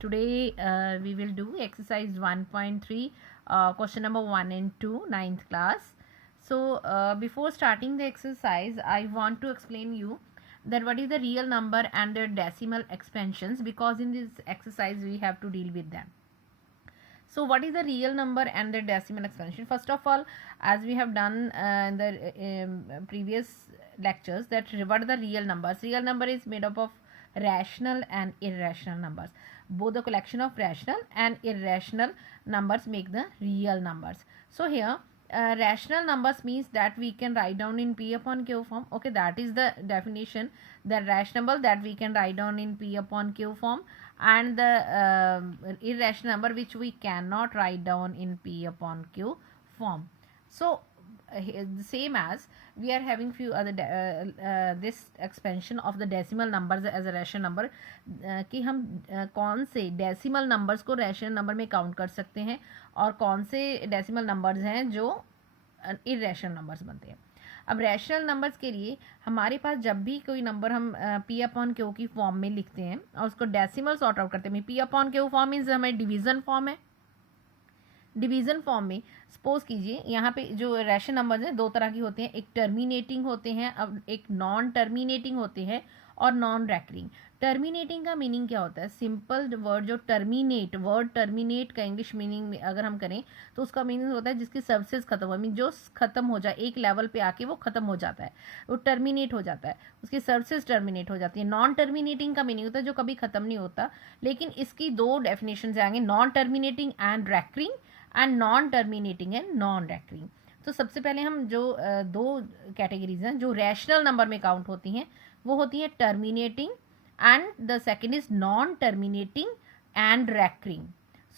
Today we will do exercise 1.3, question number 1 and 2, ninth class. So before starting the exercise, I want to explain you that what is the real number and their decimal expansions, because in this exercise we have to deal with them. So what is the real number and the decimal expansion? First of all, as we have done in the previous lectures, that what are the real numbers? Real number is made up of rational and irrational numbers. Both the collection of rational and irrational numbers make the real numbers. So here rational numbers means that we can write down in P upon Q form. Okay, that is the definition. The rational number that we can write down in P upon Q form, and the irrational number which we cannot write down in P upon Q form. So same as we are having few other this expansion of the decimal numbers as a rational number, कि हम कौन से decimal numbers को rational number में count कर सकते हैं और कौन से डेसिमल नंबर्स हैं जो इरेशनल नंबर्स बनते हैं. अब रैशनल नंबर्स के लिए हमारे पास जब भी कोई नंबर हम पी अपॉन क्यू की फॉर्म में लिखते हैं और उसको डेसिमल सॉर्ट आउट करते हैं. P upon Q form means हमें डिवीजन फॉर्म है. डिवीजन फॉर्म में सपोज कीजिए यहाँ पे जो रैशनल नंबर्स हैं दो तरह की होते हैं. एक टर्मिनेटिंग होते हैं, अब एक नॉन टर्मिनेटिंग होते हैं और नॉन रैकरिंग. टर्मिनेटिंग का मीनिंग क्या होता है? सिंपल वर्ड जो टर्मिनेट, वर्ड टर्मिनेट का इंग्लिश मीनिंग में अगर हम करें तो उसका मीनिंग होता है जिसकी सर्विसेज खत्म हो, मीन जो खत्म हो जाए, एक लेवल पे आके वो खत्म हो जाता है, वो टर्मिनेट हो जाता है, उसकी सर्विसेज टर्मिनेट हो जाती है. नॉन टर्मिनेटिंग का मीनिंग होता है जो कभी खत्म नहीं होता. लेकिन इसकी दो डेफिनेशन आएंगे, non terminating and recurring and non terminating and non recurring. तो सबसे पहले हम जो दो कैटेगरीज हैं जो रैशनल नंबर में काउंट होती हैं वो होती है terminating and the second is non terminating and recurring.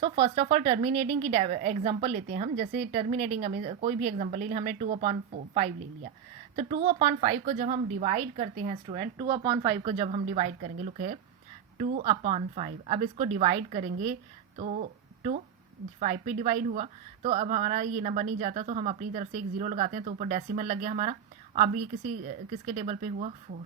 So first of all terminating की एग्जांपल लेते हैं हम. जैसे टर्मिनेटिंग हमें कोई भी एग्जांपल ले लिया, हमने 2/5 ले लिया. तो 2/5 को जब हम डिवाइड करते हैं स्टूडेंट, 2/5 को जब हम डिवाइड करेंगे, लुक है 2/5. अब इसको डिवाइड करेंगे तो 5 पे डिवाइड हुआ तो अब हमारा ये नंबर नहीं जाता तो हम अपनी तरफ से एक जीरो लगाते हैं तो ऊपर डेसिमल लग गया हमारा. अब ये किसके टेबल पे हुआ? 4.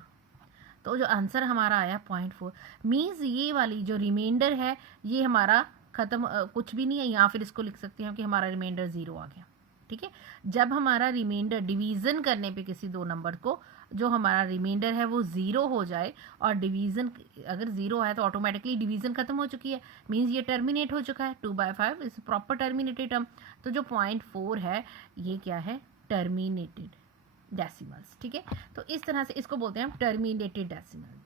तो जो आंसर हमारा आया 0.4 मीन्स ये वाली जो रिमाइंडर है ये हमारा खत्म कुछ भी नहीं है. यहाँ फिर इसको लिख सकते हैं कि हमारा रिमाइंडर 0 आ गया. ठीक है, जब हमारा रिमाइंडर डिवीज़न करने पे किसी दो नंबर को जो हमारा रिमाइंडर है वो 0 हो जाए और डिवीज़न अगर 0 आया तो ऑटोमेटिकली डिवीज़न खत्म हो चुकी है, मीन्स ये टर्मिनेट हो चुका है. 2/5 इज प्रॉपर टर्मिनेटेड टर्म. तो जो 0.4 है ये क्या है? Terminated decimals. ठीक है, तो इस तरह से इसको बोलते हैं हम टर्मिनेटेड डेसिमल,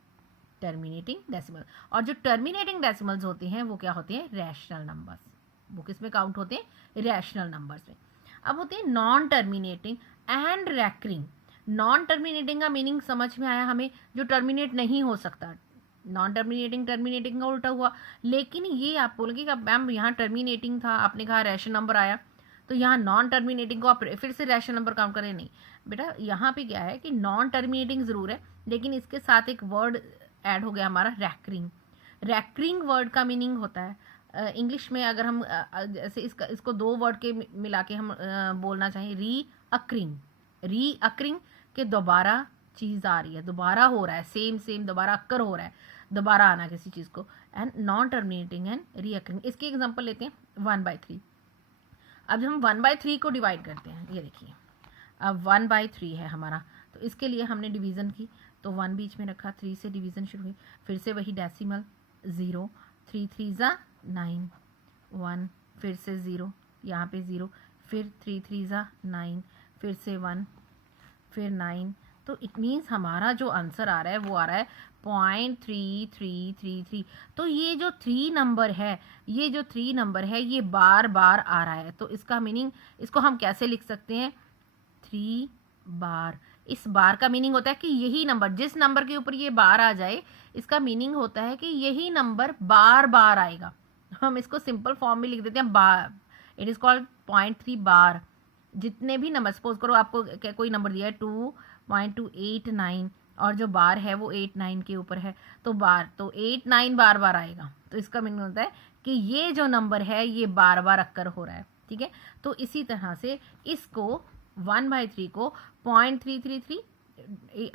टर्मिनेटिंग डेसिमल. और जो टर्मिनेटिंग डेसिमल्स होते हैं वो क्या होते हैं? Rational numbers. वो किस में काउंट होते हैं? रैशनल नंबर्स में. अब होते हैं non terminating and recurring. Non terminating का मीनिंग समझ में आया हमें, जो टर्मिनेट नहीं हो सकता. नॉन टर्मिनेटिंग टर्मिनेटिंग का उल्टा हुआ. लेकिन ये आप बोलेंगे कि मैम यहाँ टर्मिनेटिंग था, आपने कहा रैशनल नंबर आया तो यहाँ नॉन टर्मिनेटिंग को आप फिर से रैशनल नंबर काउंट करें. नहीं बेटा, यहाँ पे क्या है कि नॉन टर्मिनेटिंग ज़रूर है लेकिन इसके साथ एक वर्ड ऐड हो गया हमारा रैकरिंग. रैकरिंग वर्ड का मीनिंग होता है इंग्लिश में अगर हम जैसे इसको दो वर्ड के मिला के हम बोलना चाहें, रीअक्रिंग. रीअक्रिंग के दोबारा चीज़ आ रही है, दोबारा हो रहा है, सेम दोबारा अक्कर हो रहा है, दोबारा आना किसी चीज़ को. And non terminating and recurring. इसकी एग्जांपल लेते हैं 1/3. अब हम 1/3 को डिवाइड करते हैं, ये देखिए अब 1/3 है हमारा, तो इसके लिए हमने डिवीज़न की तो 1 बीच में रखा, 3 से डिवीज़न शुरू हुई, फिर से वही डेसिमल 0, 3 3 ज़ा 9, 1 फिर से 0, यहाँ पे 0, फिर 3 3 ज़ा 9, फिर से 1, फिर 9. तो इट मीन्स हमारा जो आंसर आ रहा है वो आ रहा है 0.3333. तो ये जो 3 नंबर है, ये जो 3 नंबर है ये बार बार आ रहा है. तो इसका मीनिंग, इसको हम कैसे लिख सकते हैं? 3 बार. इस बार का मीनिंग होता है कि यही नंबर, जिस नंबर के ऊपर ये बार आ जाए इसका मीनिंग होता है कि यही नंबर बार बार आएगा. हम इसको सिंपल फॉर्म में लिख देते हैं बार. इट इज़ कॉल्ड 0.3 बार. जितने भी नंबर, सपोज करो आपको कोई नंबर दिया है 2.289 और जो बार है वो 8 9 के ऊपर है तो बार, तो 8 9 बार बार आएगा. तो इसका मीनिंग होता है कि ये जो नंबर है ये बार बार अक्कर हो रहा है. ठीक है, तो इसी तरह से इसको 1/3 को 0.333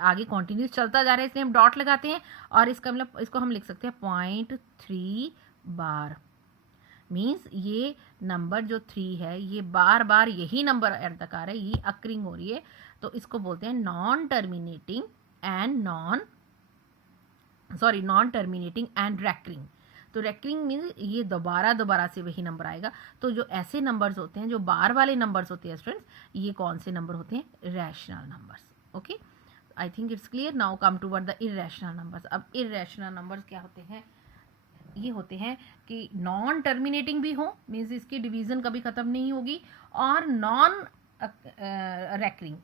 आगे कॉन्टिन्यूस चलता जा रहा है इसलिए हम डॉट लगाते हैं और इसका मतलब इसको हम लिख सकते हैं 0.3 बार। मीन्स ये नंबर जो 3 है ये बार बार यही नंबर एट द कार है, ये अक्रिंग हो रही है, तो इसको बोलते हैं नॉन टर्मिनेटिंग एंड रैकरिंग। तो रैकरिंग मीन्स ये दोबारा से वही नंबर आएगा। तो जो ऐसे नंबर्स होते हैं, जो बार वाले नंबर्स होते हैं स्टूडेंट्स, ये कौन से नंबर होते हैं? Rational numbers. Okay, I think it's clear. Now come to the irrational numbers. अब इरेशनल नंबर्स क्या होते हैं? ये होते हैं कि नॉन टर्मिनेटिंग भी हो, मीन्स इसकी डिवीजन कभी खत्म नहीं होगी, और non recurring.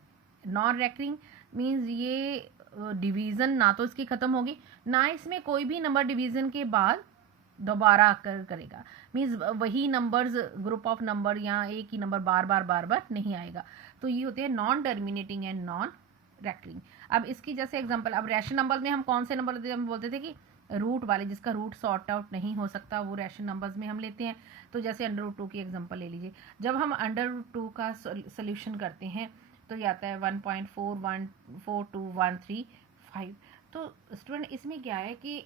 Non recurring means ये डिवीजन ना तो इसकी खत्म होगी, ना इसमें कोई भी नंबर डिवीजन के बाद दोबारा करेगा। मीन्स वही नंबर्स, ग्रुप ऑफ नंबर या एक ही नंबर बार बार नहीं आएगा। तो ये होते हैं non terminating and non recurring. अब इसकी जैसे एग्जांपल, अब रैशनल नंबर में हम कौन से नंबर लेते हैं? हम बोलते थे कि रूट वाले, जिसका रूट सॉर्ट आउट नहीं हो सकता, वो रैशनल नंबर्स में हम लेते हैं। तो जैसे √2 की एग्जांपल ले लीजिए। जब हम √2 का सोल्यूशन करते हैं तो ये आता है 1.414213 तो स्टूडेंट इसमें क्या है कि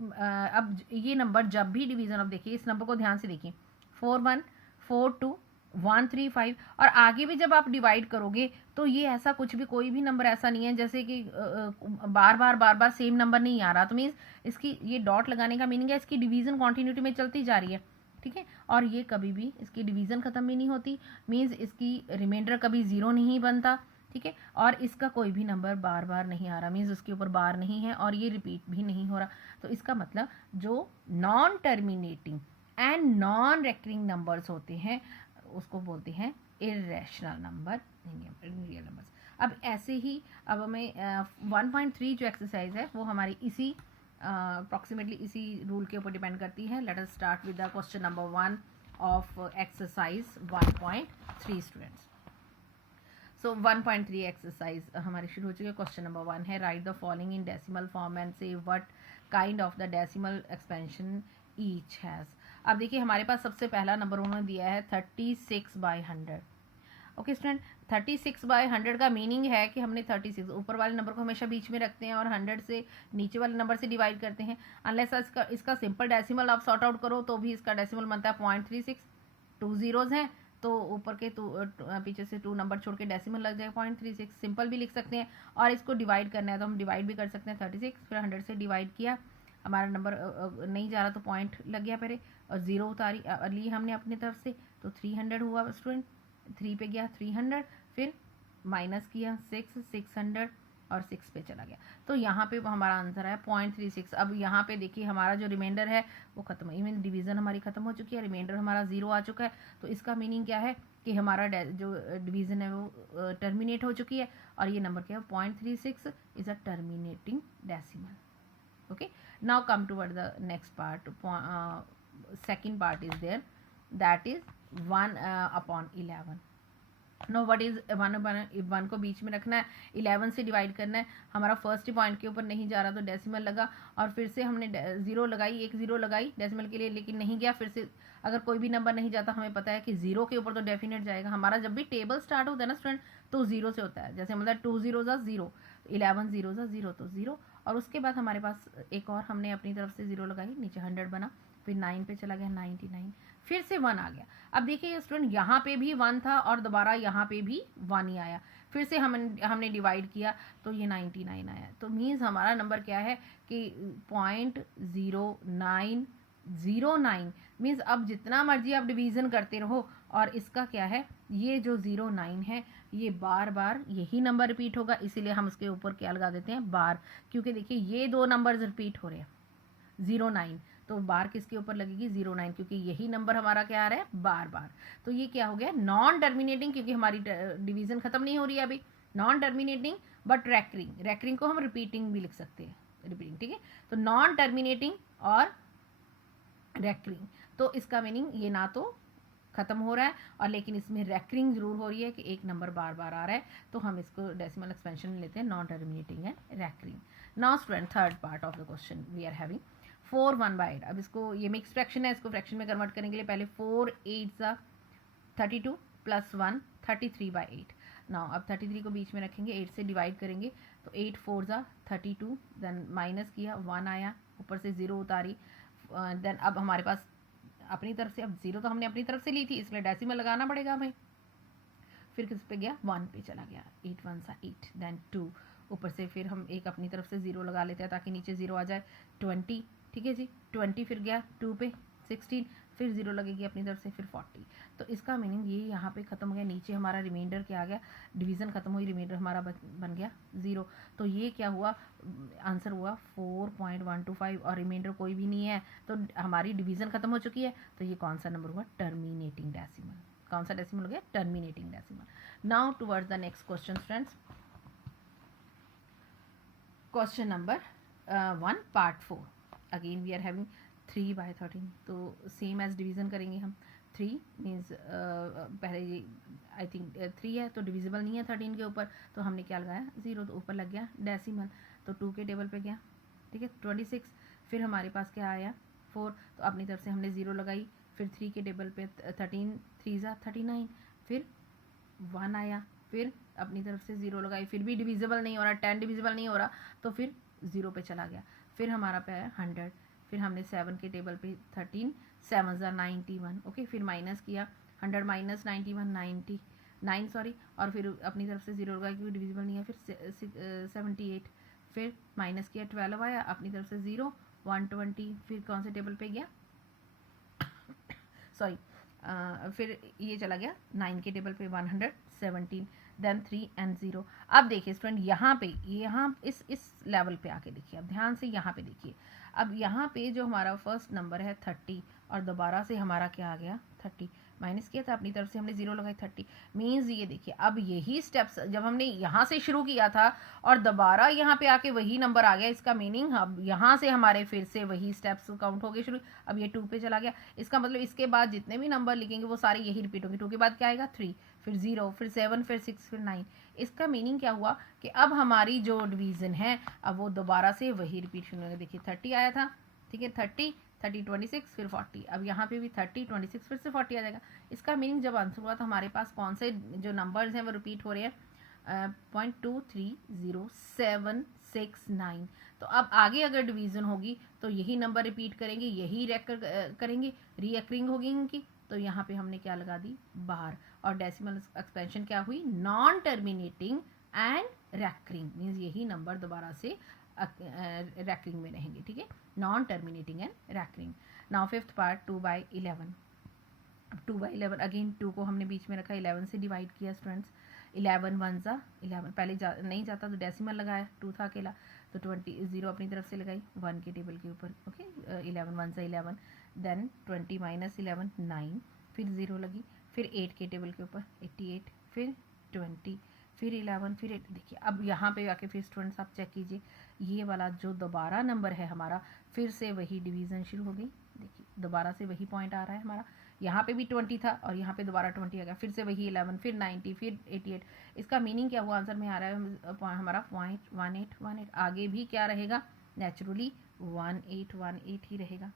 अब ये नंबर जब भी डिवीजन, अब देखिए इस नंबर को ध्यान से देखिए, 414213 और आगे भी जब आप डिवाइड करोगे तो ये ऐसा कुछ भी, कोई भी नंबर ऐसा नहीं है जैसे कि बार बार सेम नंबर नहीं आ रहा। तो मीन्स इसकी ये डॉट लगाने का मीनिंग है इसकी डिवीजन कॉन्टिन्यूटी में चलती जा रही है, ठीक है, और ये कभी भी इसकी डिवीजन खत्म भी नहीं होती। मीन्स इसकी रिमाइंडर कभी 0 नहीं बनता, ठीक है, और इसका कोई भी नंबर बार बार नहीं आ रहा, मीन्स उसके ऊपर बार नहीं है और ये रिपीट भी नहीं हो रहा। तो इसका मतलब जो non terminating and non recurring numbers होते हैं उसको बोलते हैं इरेशनल नंबर, रियल नंबर्स। अब ऐसे ही अब हमें 1.3 जो एक्सरसाइज है वो हमारी इसी अप्रॉक्सीमेटली इसी रूल के ऊपर डिपेंड करती है। Let us start with the question number 1 of exercise 1.3 students. So 1.3 exercise हमारी शुरू हो चुकी है। क्वेश्चन नंबर 1 है, right the following in decimal form and say what kind of the decimal expansion each has. अब देखिए हमारे पास सबसे पहला नंबर उन्होंने दिया है 36/100। ओके स्टूडेंट, 36/100 का मीनिंग है कि हमने 36 ऊपर वाले नंबर को हमेशा बीच में रखते हैं और 100 से नीचे वाले नंबर से डिवाइड करते हैं। अनलेस इसका सिंपल डेसिमल आप सॉर्ट आउट करो तो भी इसका डेसिमल बनता है 0.36। 2 जीरोज हैं तो ऊपर के पीछे से 2 नंबर छोड़ के डेसिमल लग जाएगा 0.36। सिंपल भी लिख सकते हैं, और इसको डिवाइड करना है तो हम डिवाइड भी कर सकते हैं 36, फिर 100 से डिवाइड किया, हमारा नंबर नहीं जा रहा तो पॉइंट लग गया पहले, और 0 उतारी ली हमने अपनी तरफ से, तो 300 हुआ स्टूडेंट। 3 पे गया 300, फिर माइनस किया 600 और 6 पे चला गया। तो यहाँ पे हमारा आंसर है 0.36। अब यहाँ पे देखिए हमारा जो रिमाइंडर है वो खत्म है, मीन डिवीजन हमारी खत्म हो चुकी है, रिमाइंडर हमारा 0 आ चुका है। तो इसका मीनिंग क्या है कि हमारा जो डिवीजन है वो टर्मिनेट हो चुकी है, और ये नंबर क्या है 0.36 is a terminating decimal. Okay, now come toward the next part. Second part is there, that is 1/11. Know what is 1 को बीच में रखना है, 11 से डिवाइड करना है। हमारा फर्स्ट पॉइंट के ऊपर नहीं जा रहा तो डेसिमल लगा, और फिर से हमने 0 लगाई, एक 0 लगाई डेसिमल के लिए, लेकिन नहीं गया। फिर से अगर कोई भी नंबर नहीं जाता, हमें पता है कि 0 के ऊपर तो डेफिनेट जाएगा। हमारा जब भी टेबल स्टार्ट होता है ना स्टूडेंट तो 0 से होता है, जैसे मतलब 2 0 0, 11 0 0 तो 0, और उसके बाद हमारे पास एक और हमने अपनी तरफ से 0 लगाई, नीचे 100 बना, फिर 9 पे चला गया 99, फिर से 1 आ गया। अब देखिए स्टूडेंट यहाँ पे भी 1 था और दोबारा यहाँ पे भी 1 ही आया, फिर से हमने डिवाइड किया तो ये 99 आया। तो मीन्स हमारा नंबर क्या है कि 0.0909 मीन्स अब जितना मर्जी आप डिवीज़न करते रहो, और इसका क्या है, ये जो 09 है ये बार बार यही नंबर रिपीट होगा, इसीलिए हम उसके ऊपर क्या लगा देते हैं, बार। क्योंकि देखिए ये 2 नंबर्स रिपीट हो रहे हैं 09, तो बार किसके ऊपर लगेगी 09, क्योंकि यही नंबर हमारा क्या आ रहा है बार बार। तो ये क्या हो गया, नॉन टर्मिनेटिंग, क्योंकि हमारी डिवीजन खत्म नहीं हो रही है अभी, non terminating but recurring. Recurring को हम रिपीटिंग भी लिख सकते हैं, रिपीटिंग, ठीक है। तो नॉन टर्मिनेटिंग और रैकरिंग, तो इसका मीनिंग ये ना तो खत्म हो रहा है और लेकिन इसमें रैकरिंग जरूर हो रही है कि एक नंबर बार बार आ रहा है, तो हम इसको डेसिमल एक्सपेंशन में लेते हैं non terminating and recurring. Now student third part of the question we are having 4 1/8। अब इसको, ये मिक्स फ्रैक्शन है, इसको फ्रैक्शन में कन्वर्ट करने के लिए पहले 4 8 32 प्लस 1 33/8। नाउ अब 33 को बीच में रखेंगे, 8 से डिवाइड करेंगे तो 8 4 32, देन माइनस किया 1 आया, ऊपर से 0 उतारी, देन अब हमारे पास अपनी तरफ से, अब 0 तो हमने अपनी तरफ से ली थी, इसलिए डेसिमल लगाना पड़ेगा हमें। फिर किस पे गया, 1 पे चला गया, 8 1 सा 8, देन 2, ऊपर से फिर हम एक अपनी तरफ से 0 लगा लेते हैं ताकि नीचे 0 आ जाए, 20, ठीक है जी, 20 फिर गया 2 पे, 16, फिर 0 लगेगी अपनी तरफ से, फिर 40। तो इसका मीनिंग ये यहाँ पे ख़त्म हो गया, नीचे हमारा रिमाइंडर क्या आ गया, डिवीज़न ख़त्म हुई, रिमाइंडर हमारा बन गया 0। तो ये क्या हुआ, आंसर हुआ 4.125 और रिमाइंडर कोई भी नहीं है, तो हमारी डिवीज़न ख़त्म हो चुकी है। तो ये कौन सा नंबर हुआ, टर्मिनेटिंग डेसिमल। कौन सा डेसिमल हो गया, terminating decimal. Now towards the next question friends, question number 1 part 4। Again we are having 3/13, तो सेम एज डिवीज़न करेंगे हम। 3 मीन्स पहले ये आई थिंक 3 है तो डिविजिबल नहीं है 13 के ऊपर, तो हमने क्या लगाया 0, तो ऊपर लग गया डेसिमल, तो 2 के टेबल पे गया, ठीक है 26। फिर हमारे पास क्या आया 4, तो अपनी तरफ से हमने 0 लगाई, फिर 3 के टेबल पे 13 3 ज़ा 39, फिर 1 आया, फिर अपनी तरफ से 0 लगाई, फिर भी डिविजिबल नहीं हो रहा, 10 डिविजिबल नहीं हो रहा, तो फिर 0 पे चला गया, फिर हमारा पे आया 100, फिर हमने 7 के टेबल पे 13 7 ज़ा 91, ओके, फिर माइनस किया 100 माइनस 91 99 सॉरी, और फिर अपनी तरफ से 0 लगाया क्योंकि डिविजिबल नहीं है, फिर 78, फिर माइनस किया 12 आया, अपनी तरफ से 0 120, फिर कौन से टेबल पे गया सॉरी फिर ये चला गया 9 के टेबल पे 117, देन 3 एंड 0। अब देखिए स्टूडेंट यहाँ पे, यहाँ इस लेवल पे आके देखिए, अब ध्यान से यहाँ पे देखिए, अब यहाँ पे जो हमारा फर्स्ट नंबर है 30 और दोबारा से हमारा क्या आ गया 30, माइनस किया था अपनी तरफ से हमने 0 लगाई 30, मीन्स ये देखिए अब यही स्टेप्स जब हमने यहाँ से शुरू किया था और दोबारा यहाँ पे आके वही नंबर आ गया, इसका मीनिंग अब यहाँ से हमारे फिर से वही स्टेप्स काउंट हो गए शुरू, अब ये 2 पे चला गया, इसका मतलब इसके बाद जितने भी नंबर लिखेंगे वो सारे यही रिपीट होंगे। 2 के बाद क्या आएगा 3, फिर 0, फिर 7, फिर 6, फिर 9। इसका मीनिंग क्या हुआ कि अब हमारी जो डिवीज़न है अब वो दोबारा से वही रिपीट शुरू होंगे। देखिए 30 आया था, ठीक है 30 26, फिर 40, अब यहाँ पे भी 30 26 फिर से 40 आ जाएगा। इसका मीनिंग जब आंसर हुआ तो हमारे पास कौन से जो नंबर्स हैं वो रिपीट हो रहे हैं, 0.23079। तो अब आगे अगर डिवीज़न होगी तो यही नंबर रिपीट करेंगे, यही करेंगे, रीअकरिंग होगी इनकी, तो यहाँ पे हमने क्या लगा दी बाहर, और डेसिमल एक्सपेंशन क्या हुई, non terminating and recurring, means यही नंबर दोबारा से रैकरिंग में रहेंगे, ठीक है, non terminating and recurring. Now fifth part 2/11। 2/11 again 2 को हमने बीच में रखा, 11 से डिवाइड किया स्टूडेंट्स, 11 1 ज़ा 11, पहले नहीं जाता तो डेसिमल लगाया, 2 था अकेला तो 20 0 अपनी तरफ से लगाई 1 के टेबल के ऊपर, ओके 11 1 ज़ा 11, देन 20 माइनस 11 9, फिर 0 लगी, फिर 8 के टेबल के ऊपर 88, फिर 20, फिर 11, फिर 8। देखिए अब यहाँ पे आके फिर स्टूडेंट्स आप चेक कीजिए, ये वाला जो दोबारा नंबर है हमारा फिर से वही डिवीज़न शुरू हो गई, देखिए दोबारा से वही पॉइंट आ रहा है हमारा, यहाँ पे भी 20 था और यहाँ पे दोबारा 20 आ गया, फिर से वही 11, फिर 90, फिर 88। इसका मीनिंग क्या हुआ, आंसर में आ रहा है हमारा 0.1818, आगे भी क्या रहेगा, नेचुरली 1818 ही रहेगा।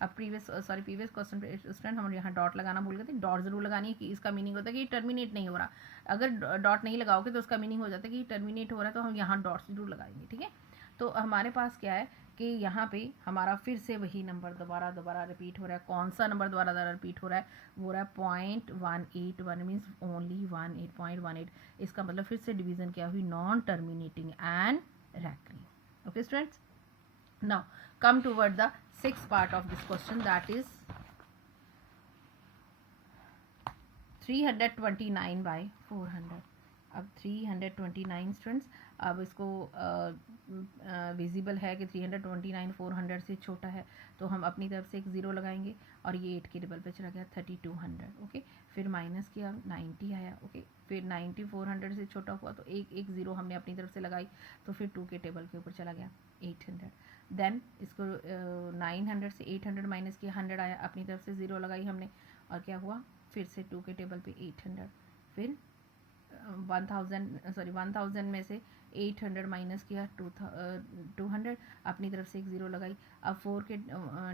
अब प्रीवियस क्वेश्चन पे स्टूडेंट हम यहाँ डॉट लगाना भूल गए थे, डॉट जरूर लगानी है कि इसका मीनिंग होता है कि टर्मिनेट नहीं हो रहा, अगर डॉट नहीं लगाओगे तो उसका मीनिंग हो जाता है कि टर्मिनेट हो रहा है, तो हम यहाँ डॉट जरूर लगाएंगे, ठीक है। तो हमारे पास क्या है कि यहाँ पे हमारा फिर से वही नंबर दोबारा रिपीट हो रहा है, कौन सा नंबर दोबारा रिपीट हो रहा है, वो रहा है 0.181, मीन्स ओनली 0.18। इसका मतलब फिर से डिवीजन क्या हुई, non terminating and recurring. Okay students, now come toward the sixth part of this question, that is 329/400। अब 329 स्टूडेंट्स, अब इसको विजिबल है कि 329 400 से छोटा है, तो हम अपनी तरफ से एक 0 लगाएंगे और ये 8 के टेबल पे चला गया 3200, ओके, फिर माइनस किया 90 आया, ओके, फिर 90 400 से छोटा हुआ तो एक 0 हमने अपनी तरफ से लगाई, तो फिर 2 के टेबल के ऊपर चला गया 800, देन इसको 900 से 800 माइनस किया 100 आया, अपनी तरफ से 0 लगाई हमने और क्या हुआ, फिर से 2 के टेबल पे 800, फिर 1000 में से 800 माइनस किया 200, अपनी तरफ से एक 0 लगाई, अब 4 के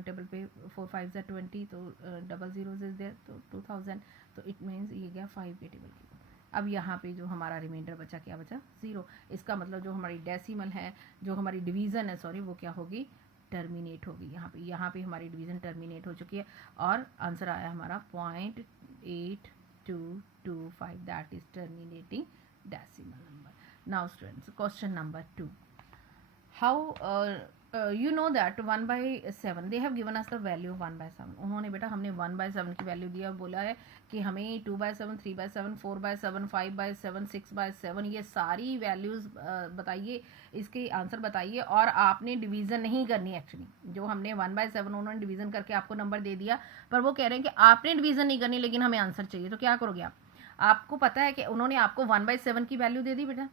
टेबल पे 4 5 ज़ा 20, तो डबल 0 इज देयर, तो 2000, तो इट मीन्स ये गया 5 के टेबल के। अब यहाँ पे जो हमारा रिमाइंडर बचा, क्या बचा 0, इसका मतलब जो हमारी डेसिमल है, जो हमारी डिवीज़न है सॉरी, वो क्या होगी टर्मिनेट हो गई यहाँ पे हमारी डिवीज़न टर्मिनेट हो चुकी है और आंसर आया हमारा 0.8225, that is terminating decimal number. Now students, question number 2. How you know that 1/7 they have given us the value of 1/7. उन्होंने बेटा हमने 1/7 की वैल्यू दिया, बोला है कि हमें 2/7, 3/7, 4/7, 5/7, 6/7 ये सारी वैल्यूज़ बताइए, इसके आंसर बताइए. और आपने डिवीज़न नहीं करनी. एक्चुअली जो हमने 1/7 उन्होंने डिवीज़न करके आपको नंबर दे दिया, पर वो कह रहे हैं कि आपने डिवीज़न नहीं करनी लेकिन हमें आंसर चाहिए. तो क्या करोगे आप? आपको पता है कि उन्होंने आपको 1/7 की वैल्यू दे दी बेटा,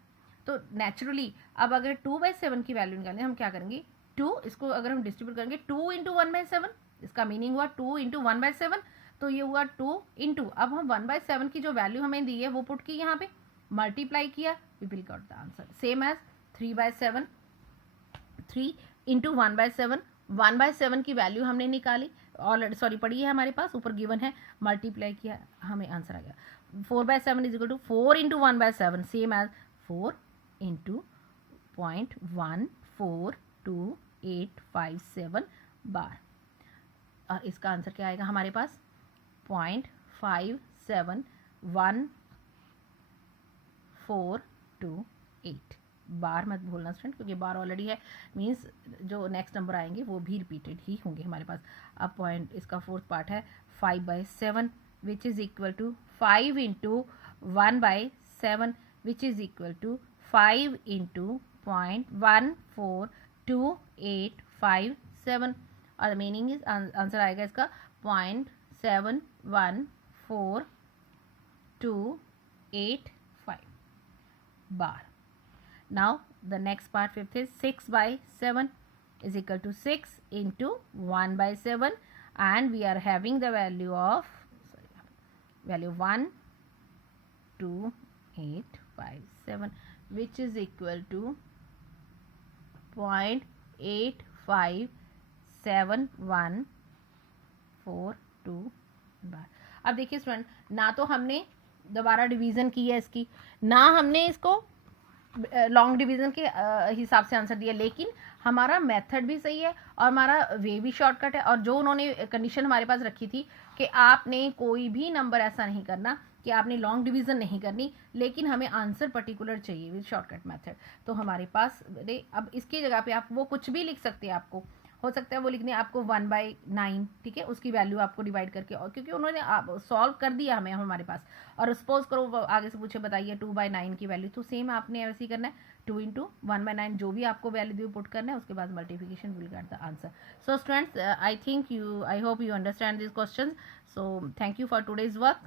तो नेचुरली अब अगर 2/7 की वैल्यू निकालनी है, हम क्या करेंगे? 2, इसको अगर हम डिस्ट्रीब्यूट करेंगे 2 इंटू 1/7, इसका मीनिंग हुआ 2 इंटू 1/7, तो ये हुआ 2 इंटू, अब हम 1/7 की जो वैल्यू हमें दी है वो पुट की यहाँ पे, मल्टीप्लाई किया, we will got the answer. Same as 3/7, 3 into 1/7, 1/7 की वैल्यू हमने निकाली, ऑलरेडी सॉरी पड़ी है हमारे पास, ऊपर गिवन है, मल्टीप्लाई किया, हमें आंसर आ गया. 4/7 is equal to 4 into 1/7, same as 4 into 0.14287 बार. और इसका आंसर क्या आएगा हमारे पास? 0.57142 बार. मत भूलना स्टूडेंट, क्योंकि बार ऑलरेडी है, मीन्स जो नेक्स्ट नंबर आएंगे वो भी रिपीटेड ही होंगे हमारे पास. अब पॉइंट इसका फोर्थ पार्ट है 5/7 which is equal to 5 into 1/7 which is equal to 5 into 0.14287 और मीनिंग इज आंसर आएगा इसका 0.714285 bar. Now the next part fifth is 6/7 is equal to 6 into 1/7 and we are having the value of 12857 which is equal to 0.857142 बार. अब देखिए student, ना तो हमने दोबारा division की है इसकी, ना हमने इसको लॉन्ग डिवीज़न के हिसाब से आंसर दिया, लेकिन हमारा मेथड भी सही है और हमारा वे भी शॉर्टकट है. और जो उन्होंने कंडीशन हमारे पास रखी थी कि आपने कोई भी नंबर ऐसा नहीं करना कि आपने लॉन्ग डिवीज़न नहीं करनी, लेकिन हमें आंसर पर्टिकुलर चाहिए विद शॉर्टकट मेथड, तो हमारे पास अब इसकी जगह पे आप वो कुछ भी लिख सकते हैं. आपको हो सकता है वो लिखने आपको 1/9, ठीक है, उसकी वैल्यू आपको डिवाइड करके, और क्योंकि उन्होंने सॉल्व कर दिया हमें हमारे पास, और सपोज करो आगे से पूछे बताइए 2/9 की वैल्यू, तो सेम आपने ऐसे ही करना है, 2 इंटू 1/9 जो भी आपको वैल्यू पुट करना है, उसके बाद multiplication will get the answer. So students, I hope you understand this question. So thank you for today's work.